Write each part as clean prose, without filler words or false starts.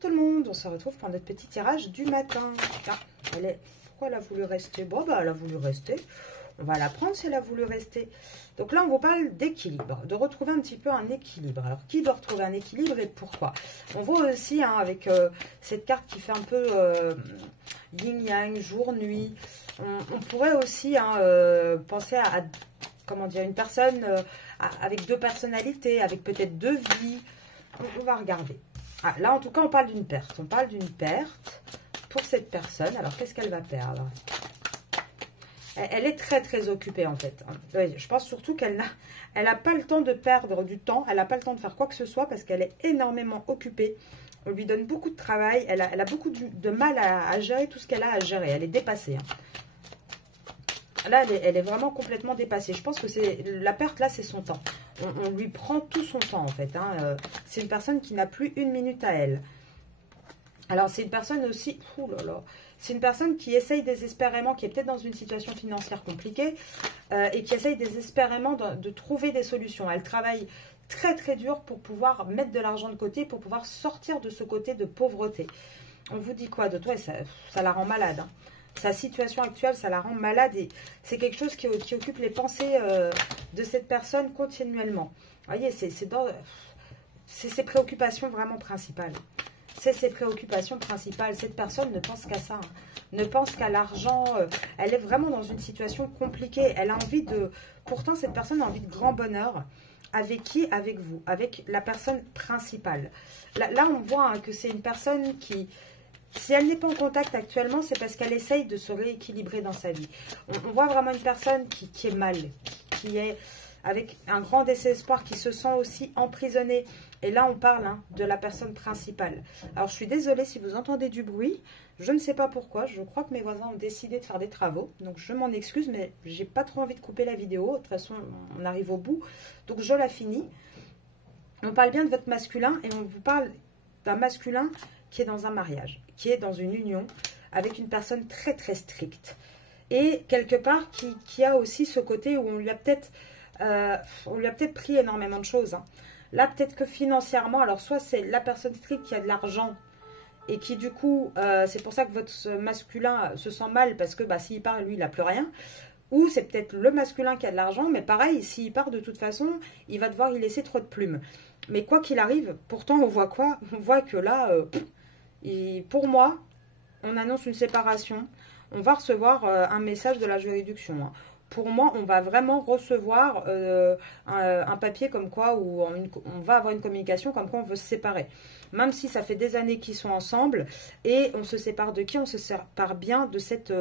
tout le monde, on se retrouve pour notre petit tirage du matin. Ah, pourquoi elle a voulu rester? Bon, bah, elle a voulu rester. On va la prendre si elle a voulu rester. Donc là, on vous parle d'équilibre, de retrouver un petit peu un équilibre. Alors, qui doit retrouver un équilibre et pourquoi? On voit aussi, hein, avec cette carte qui fait un peu yin-yang, jour-nuit. On pourrait aussi penser à, comment dire, une personne avec deux personnalités, avec peut-être deux vies. On va regarder. Ah, là, en tout cas, on parle d'une perte. On parle d'une perte pour cette personne. Alors, qu'est-ce qu'elle va perdre? Elle est très, très occupée, en fait. Je pense surtout qu'elle n'a pas le temps de perdre du temps. Elle n'a pas le temps de faire quoi que ce soit parce qu'elle est énormément occupée. On lui donne beaucoup de travail. Elle a beaucoup de mal à gérer tout ce qu'elle a à gérer. Elle est dépassée. Là, elle est vraiment complètement dépassée. Je pense que la perte, là, c'est son temps. On lui prend tout son temps, en fait. C'est une personne qui n'a plus une minute à elle. Alors, c'est une personne aussi... Ouh là là, c'est une personne qui essaye désespérément, qui est peut-être dans une situation financière compliquée, et qui essaye désespérément de trouver des solutions. Elle travaille très, très dur pour pouvoir mettre de l'argent de côté, pour pouvoir sortir de ce côté de pauvreté. On vous dit quoi de toi? Ça la rend malade, hein. Sa situation actuelle, ça la rend malade et c'est quelque chose qui occupe les pensées de cette personne continuellement. Vous voyez, c'est ses préoccupations vraiment principales. C'est ses préoccupations principales. Cette personne ne pense qu'à ça, hein. Ne pense qu'à l'argent. Elle est vraiment dans une situation compliquée. Elle a envie de... Pourtant, cette personne a envie de grand bonheur. Avec qui? Avec vous. Avec la personne principale. Là on voit, hein, que c'est une personne qui... Si elle n'est pas en contact actuellement, c'est parce qu'elle essaye de se rééquilibrer dans sa vie. On voit vraiment une personne qui est mal, qui est avec un grand désespoir, qui se sent aussi emprisonnée. Et là, on parle, hein, de la personne principale. Alors, je suis désolée si vous entendez du bruit. Je ne sais pas pourquoi. Je crois que mes voisins ont décidé de faire des travaux. Donc, je m'en excuse, mais j'ai pas trop envie de couper la vidéo. De toute façon, on arrive au bout. Donc, je la finis. On parle bien de votre masculin et on vous parle d'un masculin qui est dans un mariage, qui est dans une union avec une personne très très stricte. Et quelque part qui a aussi ce côté où on lui a peut-être pris énormément de choses, hein. Là, peut-être que financièrement, alors soit c'est la personne stricte qui a de l'argent et qui du coup, c'est pour ça que votre masculin se sent mal parce que bah, s'il part, lui, il n'a plus rien. Ou c'est peut-être le masculin qui a de l'argent, mais pareil, s'il part de toute façon, il va devoir y laisser trop de plumes. Mais quoi qu'il arrive, pourtant on voit quoi? On voit que là... Et pour moi, on annonce une séparation. On va recevoir un message de la juridiction, hein. Pour moi, on va vraiment recevoir un papier comme quoi, où on va avoir une communication comme quoi on veut se séparer. Même si ça fait des années qu'ils sont ensemble. Et on se sépare de qui? On se sépare bien de cette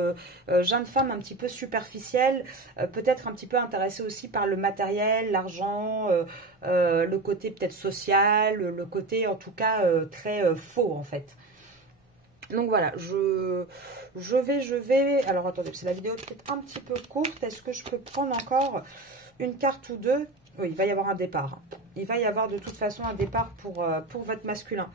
jeune femme un petit peu superficielle, peut-être un petit peu intéressée aussi par le matériel, l'argent, le côté peut-être social, le côté en tout cas très faux en fait. Donc voilà, je vais... Alors attendez, c'est la vidéo peut-être un petit peu courte. Est-ce que je peux prendre encore une carte ou deux? Oui, il va y avoir un départ. Il va y avoir de toute façon un départ pour votre masculin.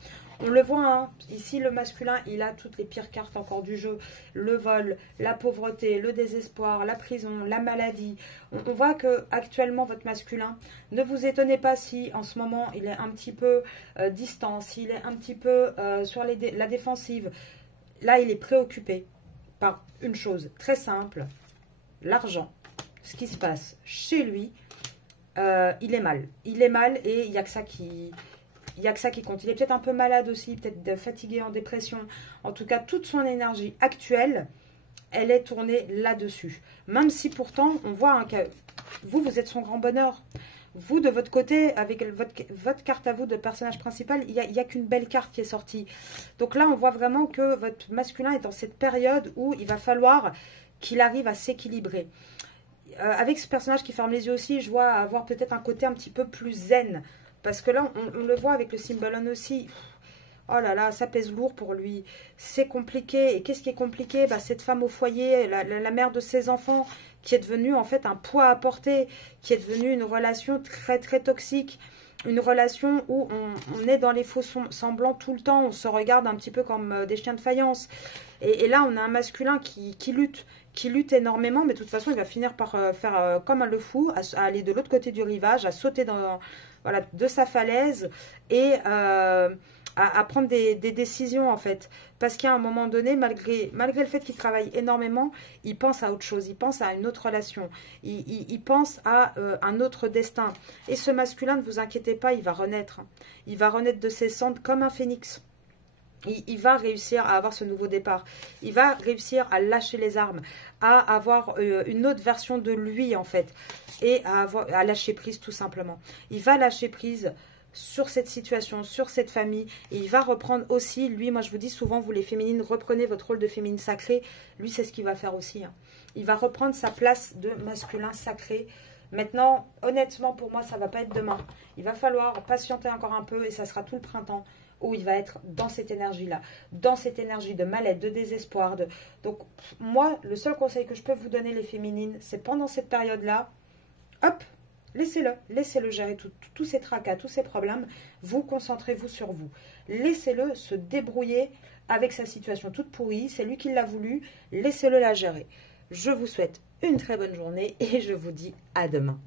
On le voit, hein, ici le masculin, il a toutes les pires cartes encore du jeu. Le vol, la pauvreté, le désespoir, la prison, la maladie. On voit que actuellement votre masculin, ne vous étonnez pas si en ce moment il est un petit peu distant, s'il est un petit peu sur la défensive. Là, il est préoccupé par une chose très simple, l'argent. Ce qui se passe chez lui, il est mal. Il est mal et il n'y a que ça qui... Il n'y a que ça qui compte. Il est peut-être un peu malade aussi, peut-être fatigué, en dépression. En tout cas, toute son énergie actuelle, elle est tournée là-dessus. Même si pourtant, on voit, hein, que vous êtes son grand bonheur. Vous, de votre côté, avec votre carte à vous de personnage principal, il n'y a qu'une belle carte qui est sortie. Donc là, on voit vraiment que votre masculin est dans cette période où il va falloir qu'il arrive à s'équilibrer. Avec ce personnage qui ferme les yeux aussi, je vois avoir peut-être un côté un petit peu plus zen. Parce que là, on le voit avec le Symbolon aussi. Oh là là, ça pèse lourd pour lui. C'est compliqué. Et qu'est-ce qui est compliqué? Bah, cette femme au foyer, la mère de ses enfants, qui est devenue en fait un poids à porter, qui est devenue une relation très très toxique. Une relation où on est dans les faux semblants tout le temps. On se regarde un petit peu comme des chiens de faïence. Et là, on a un masculin qui lutte énormément. Mais de toute façon, il va finir par faire comme le fou, à aller de l'autre côté du rivage, à sauter dans... Voilà, de sa falaise et à prendre des décisions en fait. Parce qu'à un moment donné, malgré le fait qu'il travaille énormément, il pense à autre chose, il pense à une autre relation, il pense à un autre destin. Et ce masculin, ne vous inquiétez pas, il va renaître. Il va renaître de ses cendres comme un phénix. Il va réussir à avoir ce nouveau départ. Il va réussir à lâcher les armes, à avoir une autre version de lui en fait. Et à lâcher prise tout simplement. Il va lâcher prise sur cette situation, sur cette famille, et il va reprendre aussi, lui, moi je vous dis souvent, vous les féminines, reprenez votre rôle de féminine sacrée, lui c'est ce qu'il va faire aussi, hein. Il va reprendre sa place de masculin sacré. Maintenant, honnêtement, pour moi, ça va pas être demain, il va falloir patienter encore un peu, et ça sera tout le printemps, où il va être dans cette énergie-là, dans cette énergie de mal-être, de désespoir, donc moi, le seul conseil que je peux vous donner les féminines, c'est pendant cette période-là, hop, laissez-le gérer tous ces tracas, tous ces problèmes. Vous concentrez-vous sur vous. Laissez-le se débrouiller avec sa situation toute pourrie. C'est lui qui l'a voulu. Laissez-le la gérer. Je vous souhaite une très bonne journée et je vous dis à demain.